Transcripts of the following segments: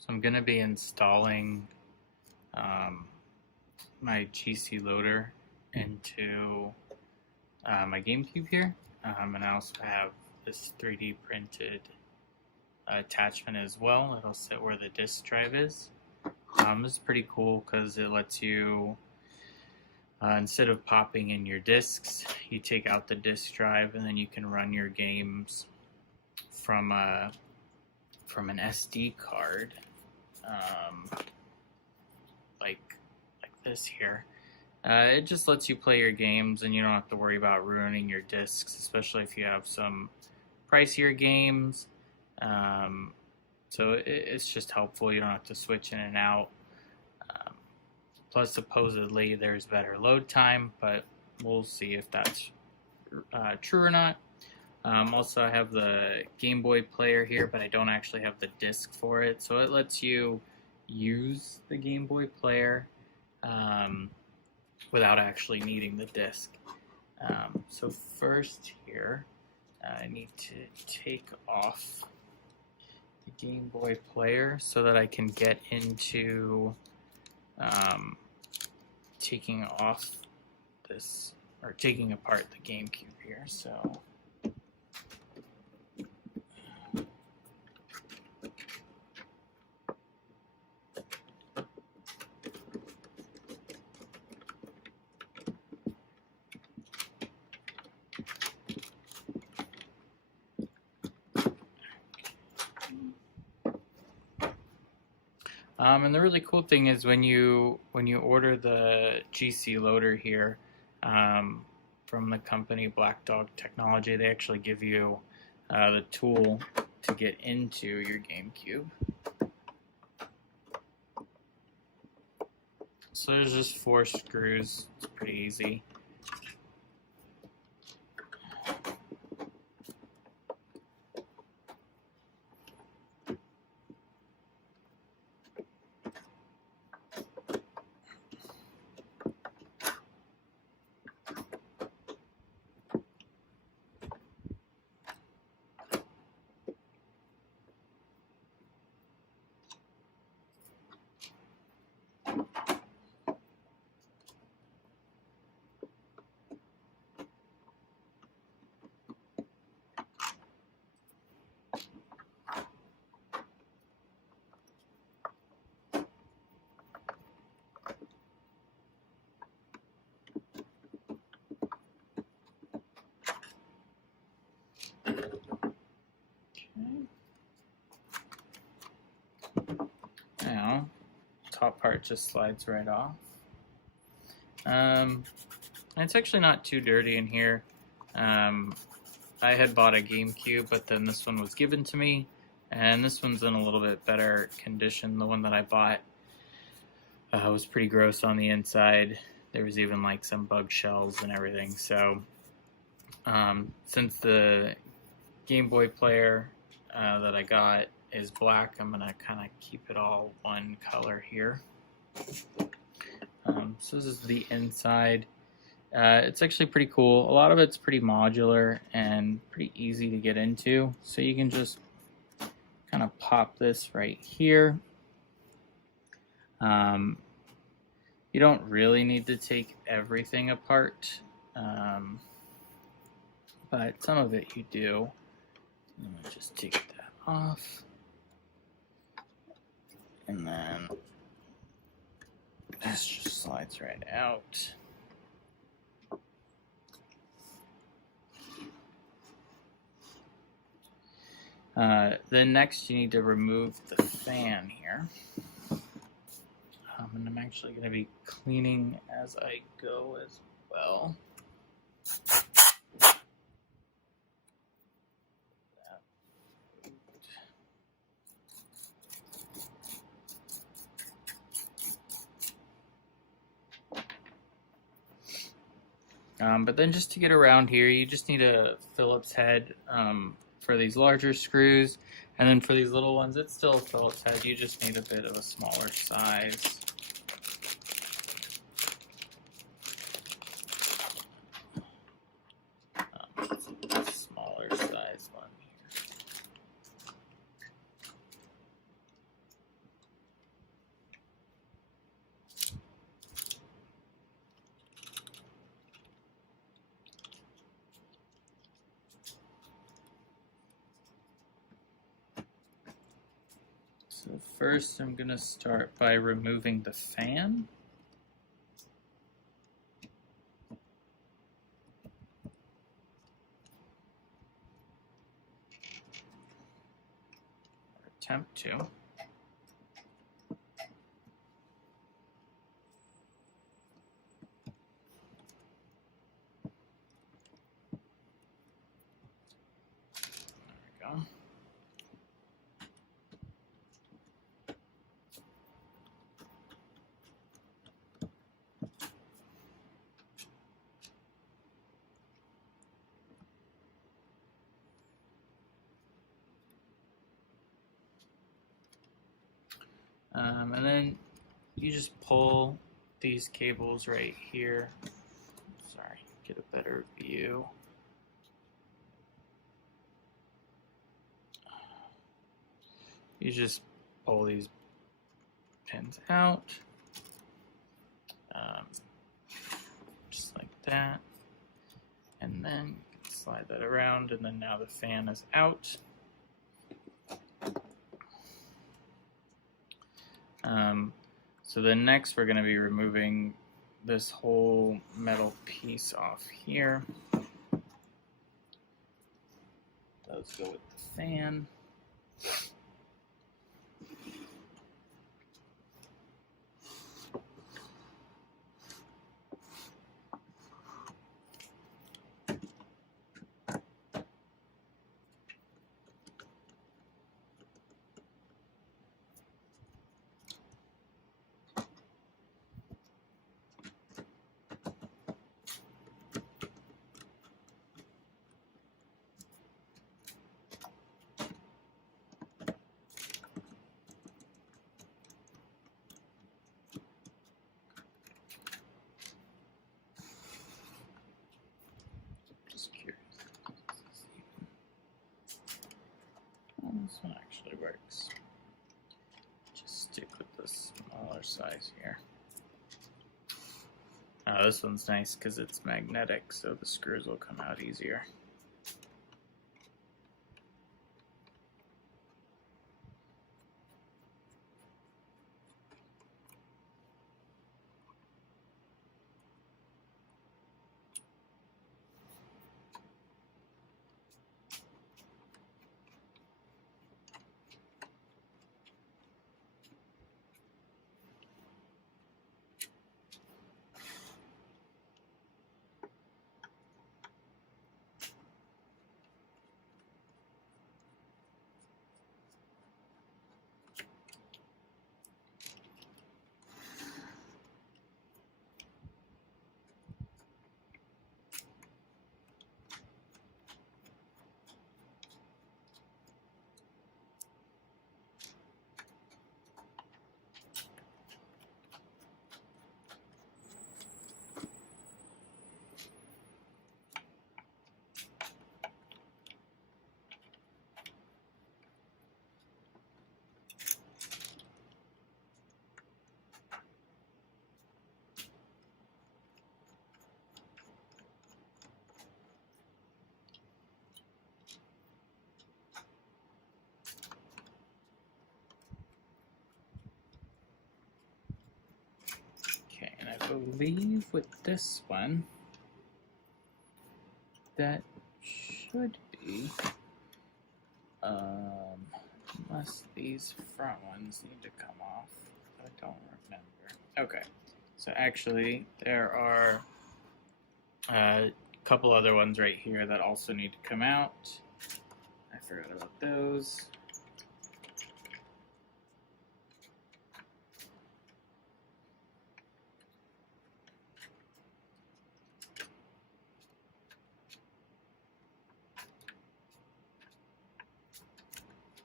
So I'm going to be installing my GC loader into my GameCube here, and I also have this 3D printed attachment as well. It'll sit where the disk drive is. This is pretty cool because it lets you, instead of popping in your discs, you take out the disk drive and then you can run your games from an SD card, like this here. It just lets you play your games and you don't have to worry about ruining your discs, especially if you have some pricier games. So it's just helpful. You don't have to switch in and out. Plus, supposedly, there's better load time, but we'll see if that's true or not. Also, I have the Game Boy player here, but I don't actually have the disc for it. So it lets you use the Game Boy player without actually needing the disc. So first here, I need to take off the Game Boy player so that I can get into taking off this, or taking apart the GameCube here. So and the really cool thing is when you order the GC loader here from the company Black Dog Technology, they actually give you the tool to get into your GameCube. So there's just 4 screws. It's pretty easy. Now, top part just slides right off. It's actually not too dirty in here. I had bought a GameCube, but then this one was given to me, and this one's in a little bit better condition. The one that I bought was pretty gross on the inside. There was even like some bug shells and everything. So since the Game Boy player that I got is black, I'm gonna kind of keep it all one color here. So this is the inside. It's actually pretty cool. A lot of it's pretty modular and pretty easy to get into. So you can just kind of pop this right here. You don't really need to take everything apart, but some of it you do. I'm gonna just take that off. And then this just slides right out. Then next you need to remove the fan here. And I'm actually going to be cleaning as I go as well. But then just to get around here, you just need a Phillips head for these larger screws, and then for these little ones, it's still a Phillips head. You just need a bit of a smaller size. Smaller size one here. So first I'm going to start by removing the fan. Or attempt to. There we go. And then you just pull these cables right here. Sorry, get a better view. You just pull these pins out, just like that, and then slide that around, and then now the fan is out. So then next we're going to be removing this whole metal piece off here. Those go with the fan. This one actually works. Just stick with the smaller size here. This one's nice because it's magnetic, so the screws will come out easier. I believe with this one, that should be, unless these front ones need to come off, I don't remember. Okay, so actually there are a couple other ones right here that also need to come out. I forgot about those.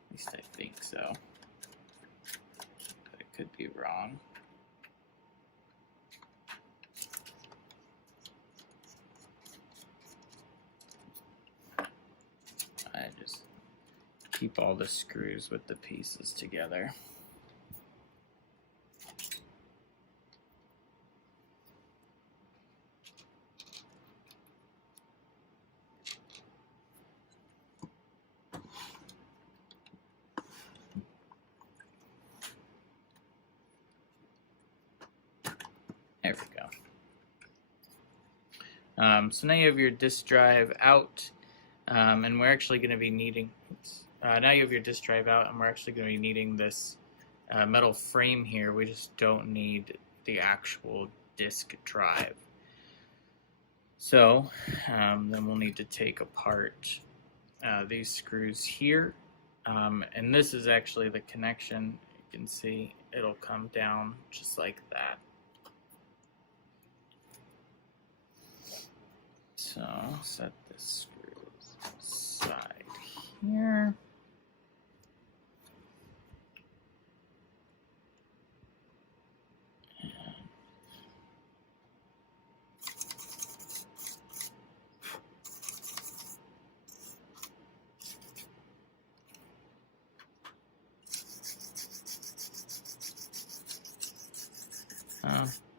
At least I think so, but it could be wrong. I just keep all the screws with the pieces together. So now you have your disk drive out, and we're actually going to be needing. Now you have your disk drive out, and we're actually going to be needing this metal frame here. We just don't need the actual disk drive. So then we'll need to take apart these screws here, and this is actually the connection. You can see it'll come down just like that. So set the screws aside here.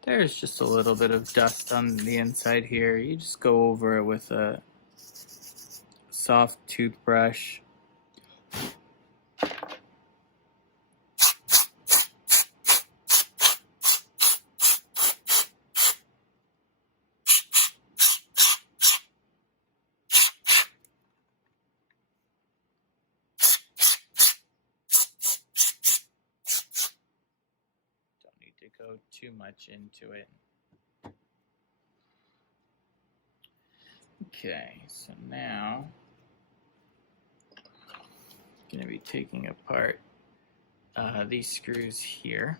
There's just a little bit of dust on the inside here. You just go over it with a soft toothbrush. Go too much into it. Okay, so now I'm going to be taking apart these screws here.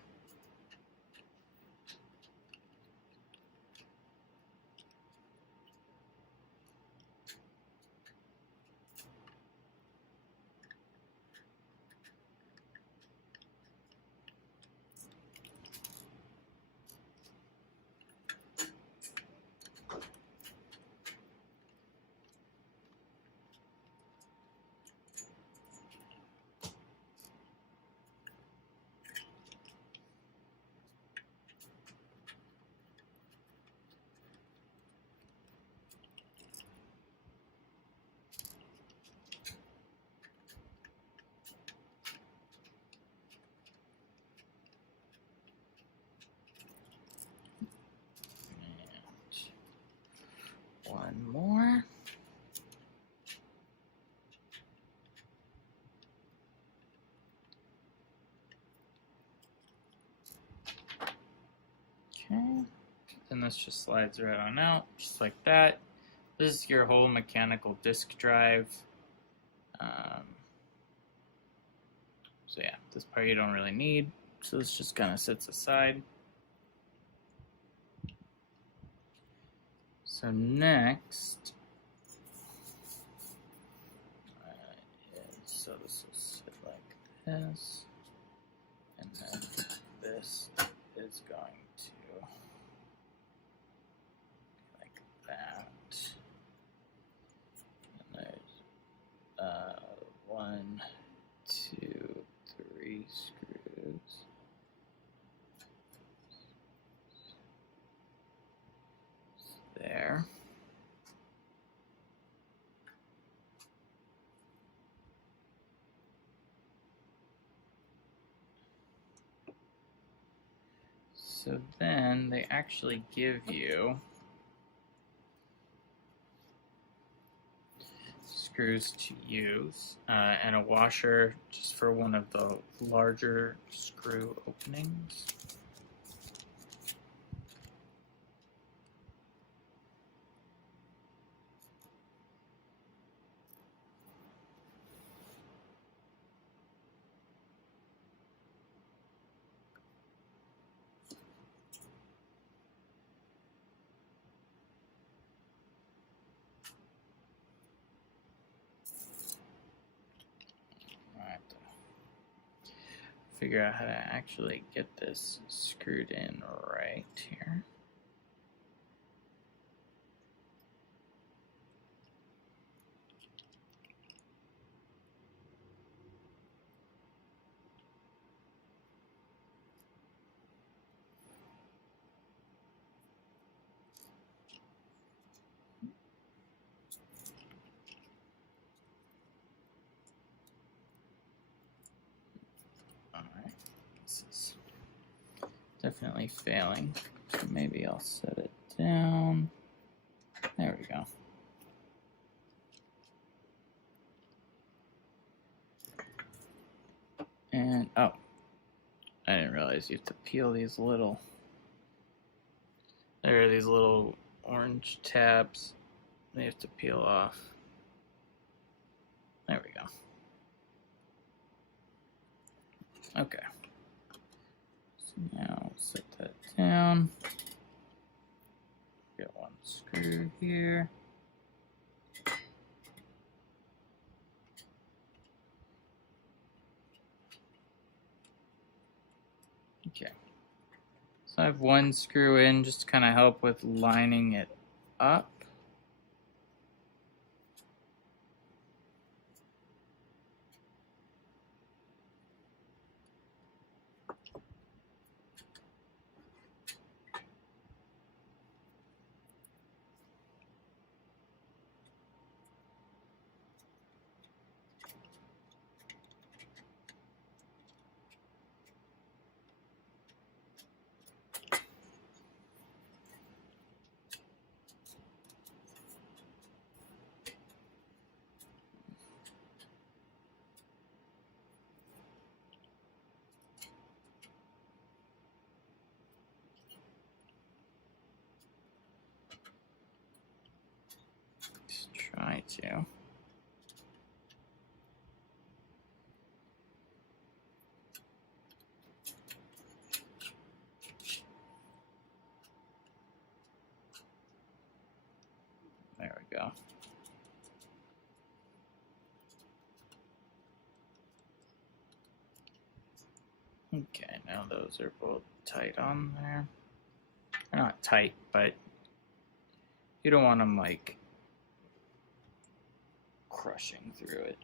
One more. Okay, and this just slides right on out, just like that. This is your whole mechanical disk drive. So yeah, this part you don't really need, so this just kind of sits aside. So next, so this will sit like this, and then this is going to like that. And there's 1, 2, 3 screws. There. So then they actually give you screws to use and a washer just for one of the larger screw openings. Figure out how to actually get this screwed in right here. Definitely failing, so maybe I'll set it down. There didn't realize you have to peel these little, there are these little orange tabs they have to peel off. There we go. Okay. So now set that down. Get one screw here. Okay. So I have one screw in just to kind of help with lining it up. Try to. There we go. Okay, now those are both tight on there. They're not tight, but you don't want them like crushing through it.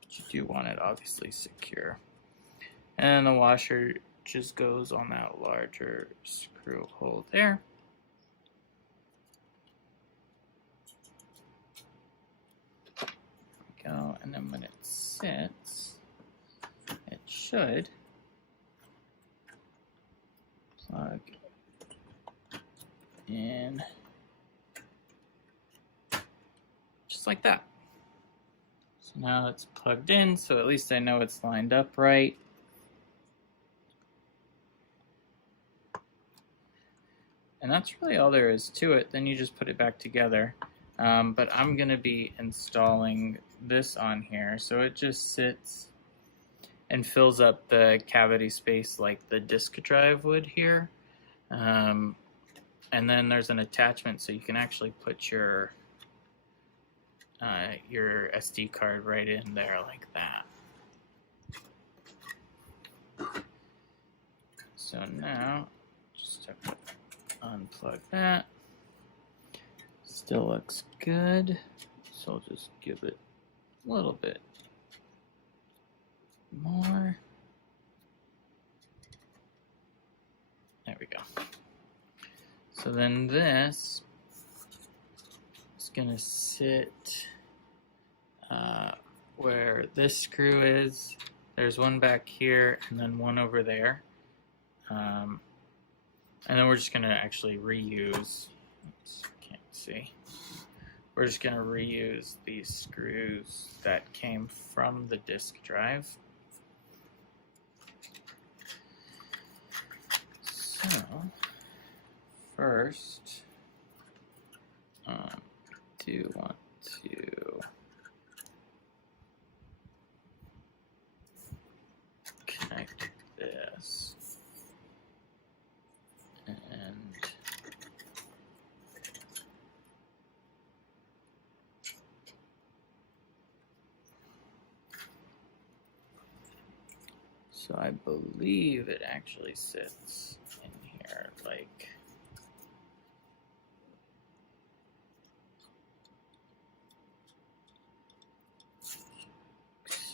But you do want it obviously secure. And the washer just goes on that larger screw hole there. There we go. And then when it sits, it should plug in just like that. So now it's plugged in, so at least I know it's lined up right. And that's really all there is to it. Then you just put it back together. But I'm going to be installing this on here, so it just sits and fills up the cavity space like the disk drive would here. And then there's an attachment so you can actually put your SD card right in there like that. So now just have to unplug that. Still looks good, so I'll just give it a little bit more. There we go. So then this is going to sit where this screw is. There's one back here and then one over there. And then we're just going to actually reuse, oops, can't see. We're just going to reuse these screws that came from the disk drive. So, first, do want to connect this and so I believe it actually sits in here like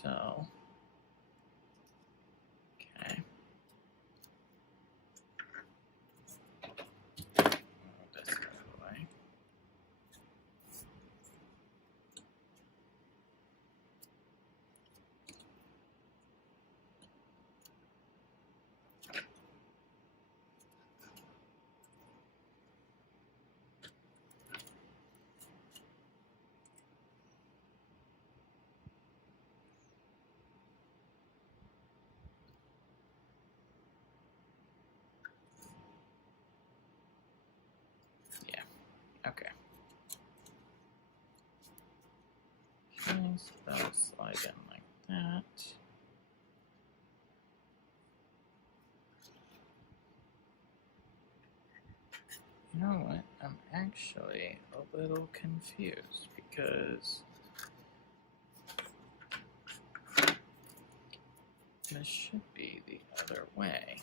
so. Okay. Move this out of the way. So that'll slide in like that. You know what? I'm actually a little confused because this should be the other way.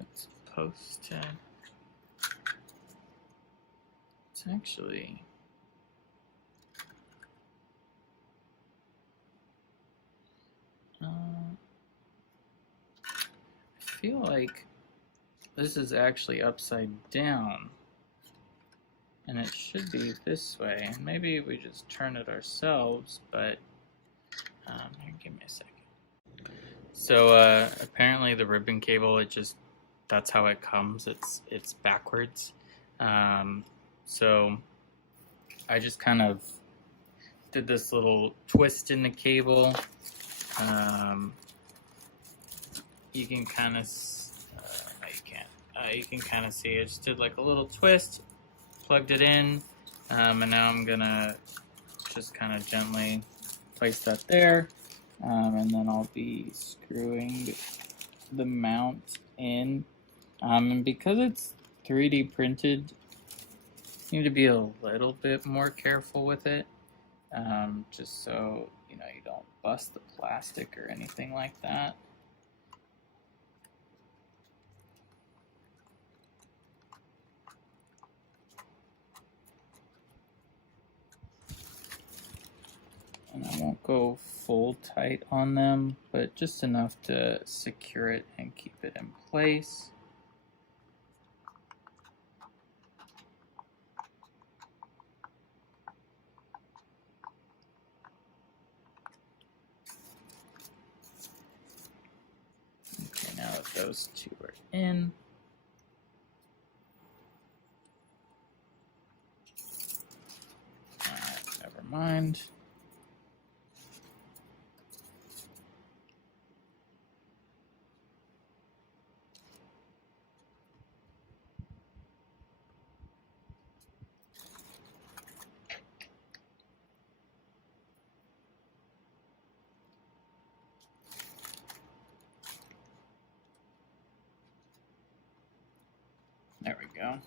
It's posted. It's actually I feel like this is actually upside down, and it should be this way. Maybe we just turn it ourselves, but here, give me a second. So apparently the ribbon cable, that's how it comes. It's backwards. So I just kind of did this little twist in the cable. You can kind of you can kind of see it. Just did like a little twist, plugged it in, and now I'm gonna just kind of gently place that there, and then I'll be screwing the mount in. And because it's 3D printed, you need to be a little bit more careful with it, just so you don't bust the plastic or anything like that. And I won't go full tight on them, but just enough to secure it and keep it in place. Okay, now that those two are in, never mind. There we go.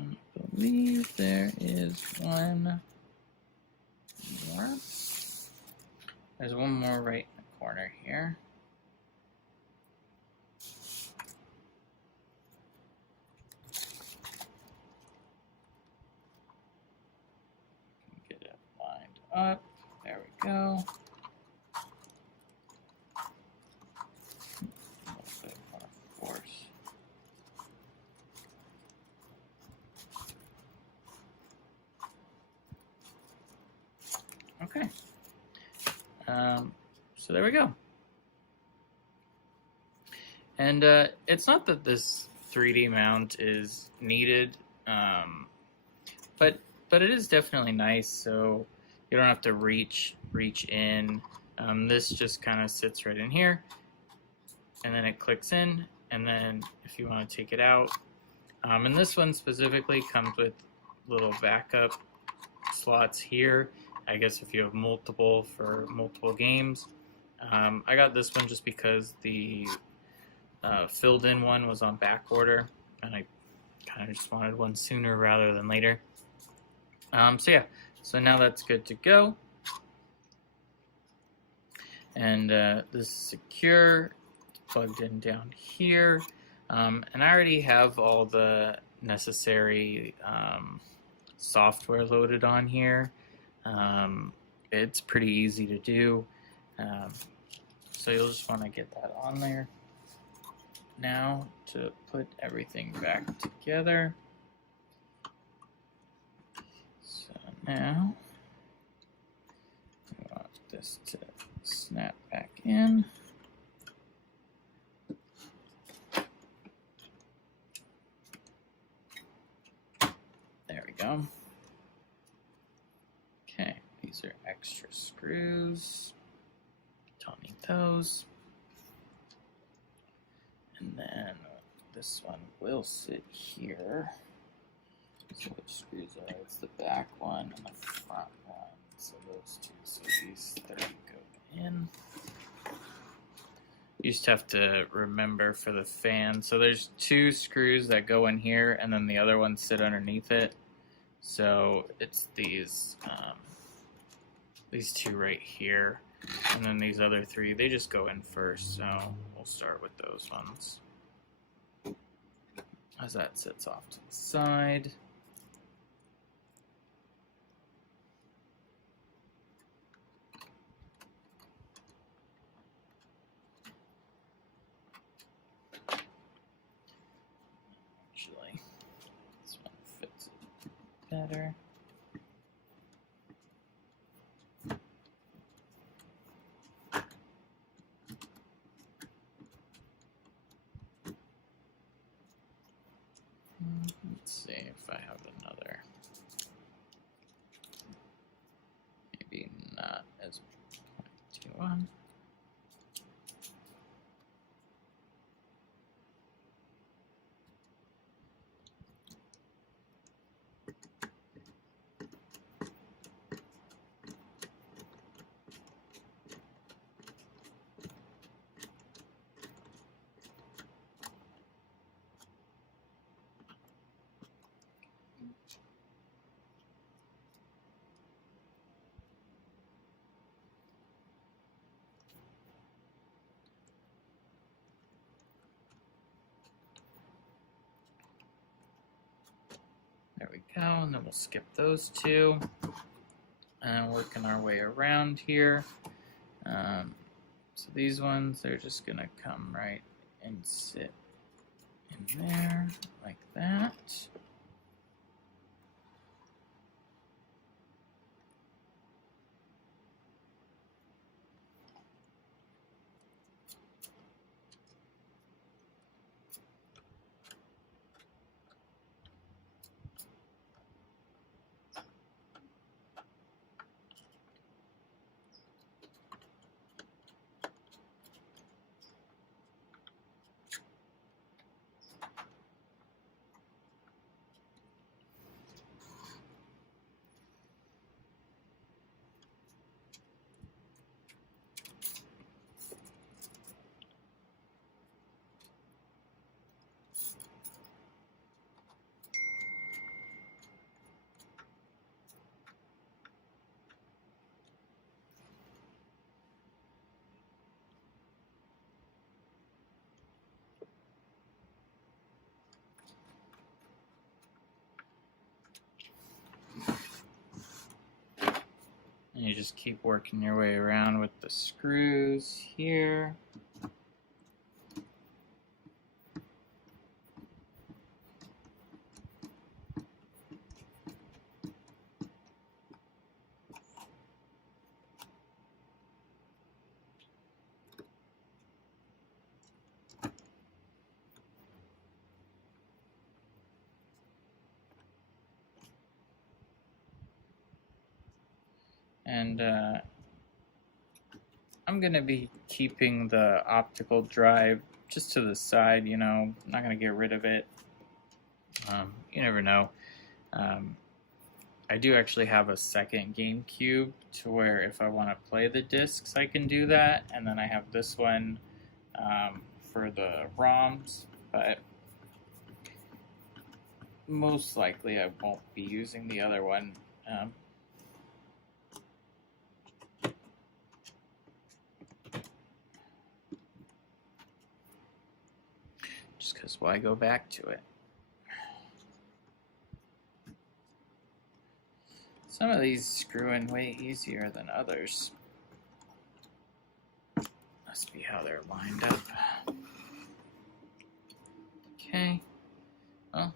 I believe there is one more. There's one more right in the corner here. Get it lined up. There we go. A little bit more force. Okay. So there we go. And it's not that this 3D mount is needed, but it is definitely nice. So you don't have to reach in. This just kind of sits right in here, and then it clicks in. And then if you want to take it out, and this one specifically comes with little backup slots here. I guess if you have multiple for multiple games. I got this one just because the filled in one was on back order, and I kind of just wanted one sooner rather than later. So yeah, so now that's good to go. And this is secure, it's plugged in down here. And I already have all the necessary software loaded on here. It's pretty easy to do. So you'll just want to get that on there now to put everything back together. So now we want this to snap back in. There we go. Okay, these are extra screws. Don't need those. And then this one will sit here. So which screws are? It's the back one and the front one. So those two. So these three go in. You just have to remember for the fan. So there's two screws that go in here, and then the other ones sit underneath it. So it's these two right here, and then these other three, they just go in first. So we'll start with those ones. As that sits off to the side. Actually, this one fits better. Let's see if I have another. Maybe not as pointy one. There we go, and then we'll skip those two. And working our way around here. So these ones, they're just gonna come right and sit in there, like that. And you just keep working your way around with the screws here. And I'm going to be keeping the optical drive just to the side, you know, I'm not going to get rid of it. You never know. I do actually have a second GameCube to where if I want to play the discs, I can do that. And then I have this one for the ROMs, but most likely I won't be using the other one Just because why go back to it? Some of these screw in way easier than others. Must be how they're lined up. Okay. Well,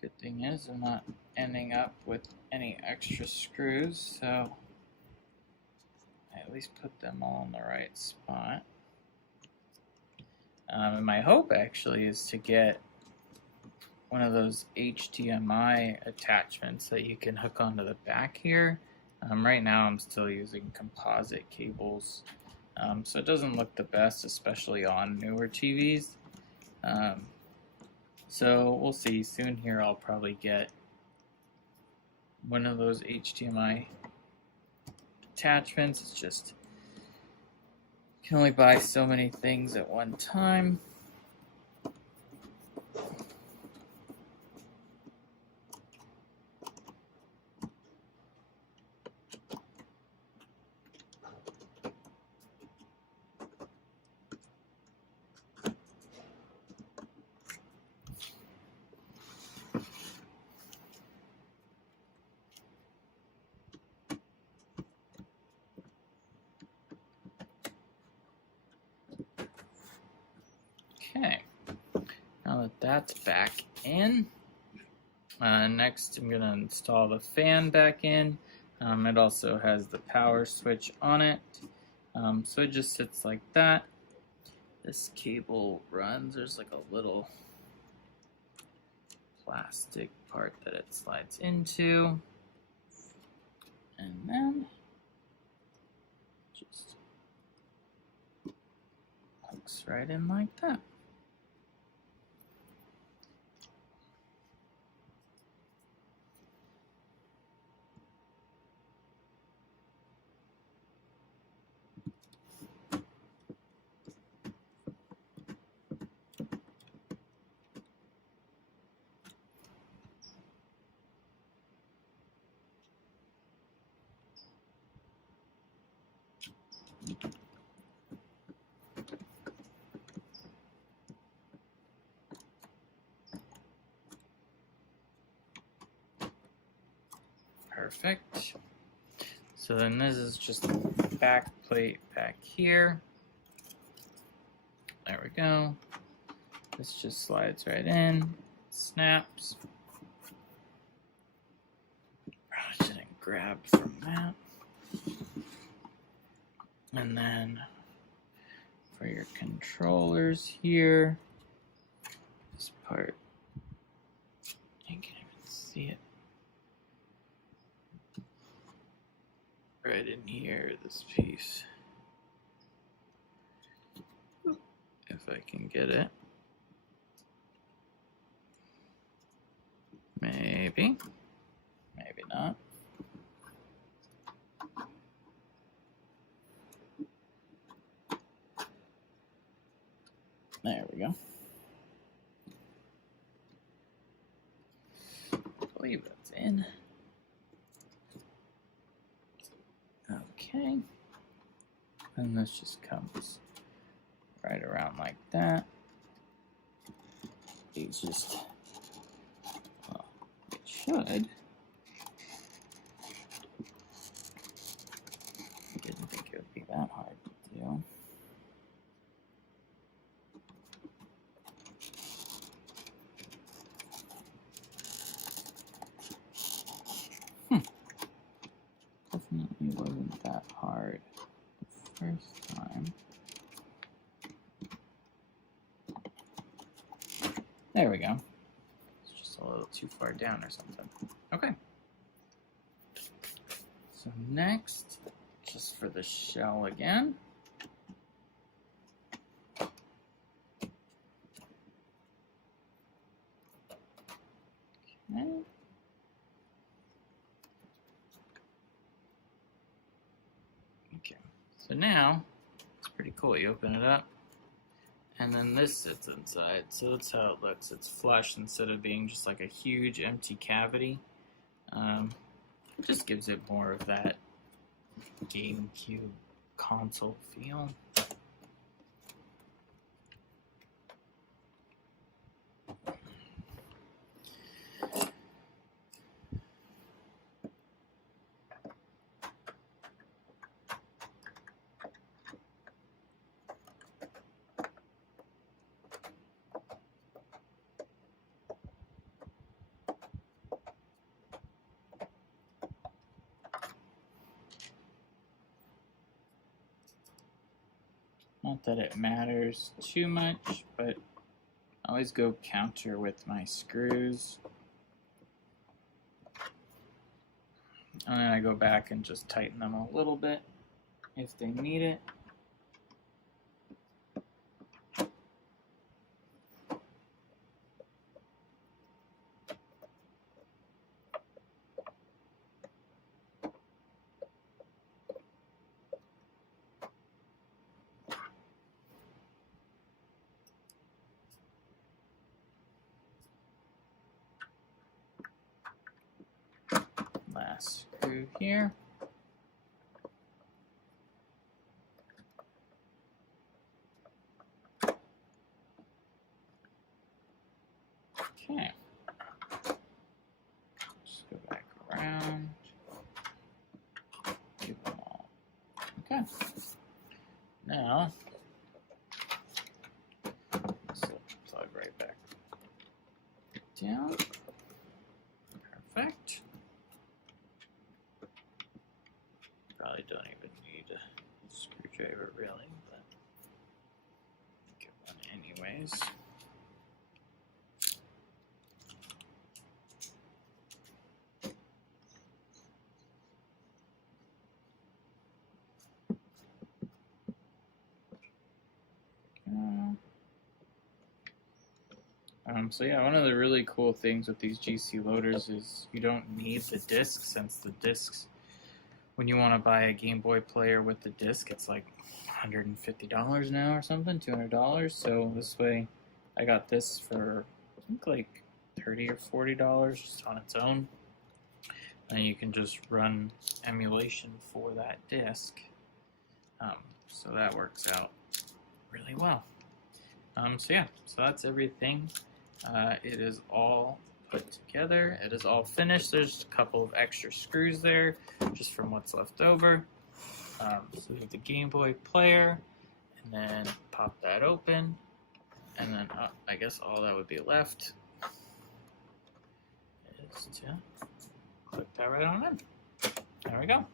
good thing is I'm not ending up with any extra screws, so I at least put them all in the right spot. And my hope actually is to get one of those HDMI attachments that you can hook onto the back here. Right now I'm still using composite cables, so it doesn't look the best, especially on newer TVs. So we'll see. Soon here I'll probably get one of those HDMI attachments. It's just you can only buy so many things at one time. Okay, now that that's back in, next I'm going to install the fan back in. It also has the power switch on it, so it just sits like that. This cable runs, there's like a little plastic part that it slides into, and then just hooks right in like that. Perfect. So then this is just the back plate back here. There we go. This just slides right in, snaps. I shouldn't grab from that. And then for your controllers here, this part, you can't even see it. Right in here, this piece. If I can get it. Maybe. Maybe not. There we go. I believe that's in. Okay. And this just comes right around like that. These just, well, it should. I didn't think it would be that hard to do. Definitely wasn't that hard the first time. There we go. It's just a little too far down or something. Okay. So next, just for the shell again. Okay. Okay. So now, it's pretty cool. You open it up, and then this sits inside. So that's how it looks. It's flush instead of being just like a huge empty cavity. It just gives it more of that GameCube console feel. Not that it matters too much, but I always go counter with my screws. And then I go back and just tighten them a little bit if they need it. Last screw here. Okay. Just go back around. Get them all. Okay. Now, plug right back down. Perfect. Probably don't even need a screwdriver really, but get one anyways. So yeah, one of the really cool things with these GC loaders is you don't need the disc, since the discs, when you want to buy a Game Boy player with the disc, it's like $150 now or something, $200. So this way, I got this for I think like $30 or $40 just on its own, and you can just run emulation for that disc. So that works out really well. So yeah, so that's everything. It is all put together. It is all finished. There's a couple of extra screws there, just from what's left over. So you have the Game Boy player, and then pop that open, and then I guess all that would be left is to click that right on in. There we go.